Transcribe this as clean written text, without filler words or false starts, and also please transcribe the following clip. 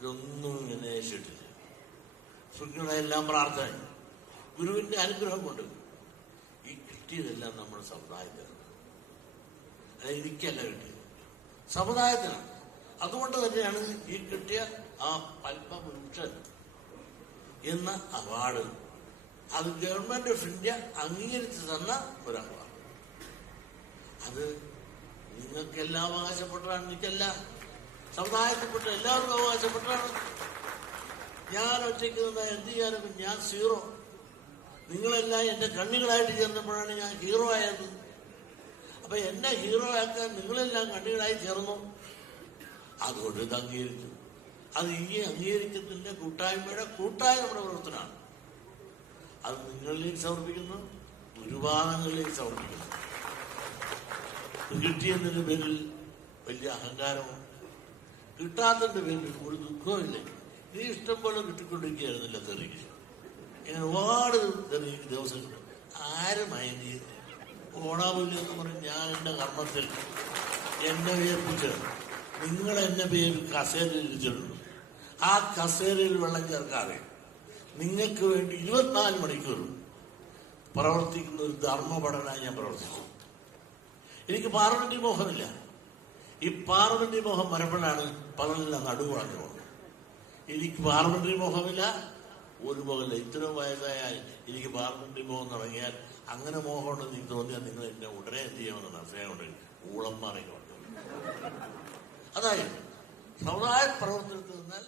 ഇതൊന്നും വിനയിച്ചിട്ടില്ല. സുഖങ്ങളെല്ലാം പ്രാർത്ഥന, ഗുരുവിന്റെ അനുഗ്രഹം കൊണ്ട് ഈ കിട്ടിയതെല്ലാം നമ്മുടെ സമുദായത്തിനാണ്. അല്ല, എനിക്കല്ല കിട്ടിയത്, സമുദായത്തിനാണ്. അതുകൊണ്ട് തന്നെയാണ് ഈ കിട്ടിയ ആ പത്മഭൂഷൺ എന്ന അവാർഡ് അത് ഗവൺമെന്റ് ഓഫ് ഇന്ത്യ അംഗീകരിച്ചു തന്ന ഒരു അവാർഡ്. അത് നിങ്ങൾക്കെല്ലാം അവകാശപ്പെട്ടതാണ്, എനിക്കല്ല, സമുദായത്തിൽപ്പെട്ട എല്ലാവർക്കും അവകാശപ്പെട്ടതാണ്. ഞാൻ ഒറ്റയ്ക്ക് നിന്നാൽ എന്ത് ചെയ്യാനും ഞാൻ സീറോ. നിങ്ങളെല്ലാം എന്റെ കണ്ണികളായിട്ട് ചേർന്നപ്പോഴാണ് ഞാൻ ഹീറോ ആയത്. അപ്പൊ എന്നെ ഹീറോ ആക്കാൻ നിങ്ങളെല്ലാം കണ്ണികളായി ചേർന്നു. അതുകൊണ്ട് ഇത് അംഗീകരിച്ചു. അത് ഈ അംഗീകരിക്കുന്നതിന്റെ കൂട്ടായ്മയുടെ കൂട്ടായ നമ്മുടെ പ്രവർത്തനമാണ്. അത് നിങ്ങളിലേക്ക് സമർപ്പിക്കുന്നു, ഗുരുപാദങ്ങളിലേക്ക് സമർപ്പിക്കുന്നു. കിട്ടിയതിന്റെ പേരിൽ വലിയ അഹങ്കാരമോ കിട്ടാത്തതിന്റെ പേരിൽ ഒരു ദുഃഖമില്ല. നീ ഇഷ്ടം പോലെ കിട്ടിക്കൊണ്ടിരിക്കുകയായിരുന്നില്ല തെറിക്ക്. ഇങ്ങനെ ഒരുപാട് തെറി ദിവസങ്ങൾ ആരുമായി നീ ഓണാവില്ല എന്ന് പറഞ്ഞ് ഞാൻ എന്റെ കർമ്മത്തിൽ എന്നെ ഉയർപ്പിച്ച് നിങ്ങൾ എന്നെ പേര് കസേരയിൽ ഇരിച്ചിട്ടുണ്ട്. ആ കസേരയിൽ വെള്ളം ചേർക്കാതെ നിങ്ങൾക്ക് വേണ്ടി 24 മണിക്കൂർ പ്രവർത്തിക്കുന്ന ഒരു ധർമ്മപടനായി ഞാൻ പ്രവർത്തിച്ചു. എനിക്ക് പാർലമെന്റി മോഹമില്ല. ഈ പാർലമെന്റി മോഹം വരുമ്പോഴാണ് പലരെല്ലാം നടുവളഞ്ഞു പോകുന്നത്. എനിക്ക് പാർലമെന്ററി മോഹമില്ല, ഒരു മോഹമില്ല. ഇത്രയും വയസ്സായാൽ എനിക്ക് പാർലമെന്ററി മോഹം തുടങ്ങിയാൽ അങ്ങനെ മോഹമുണ്ടെന്ന് എനിക്ക് തോന്നിയാൽ നിങ്ങൾ എന്നെ ഉടനെ എന്ത് ചെയ്യുമെന്നാണ് സ്നേഹമുണ്ട് ഊളം മാറിക്കൊണ്ട്. അതായത് സമുദായ പ്രവർത്തനത്തിൽ നിന്നാൽ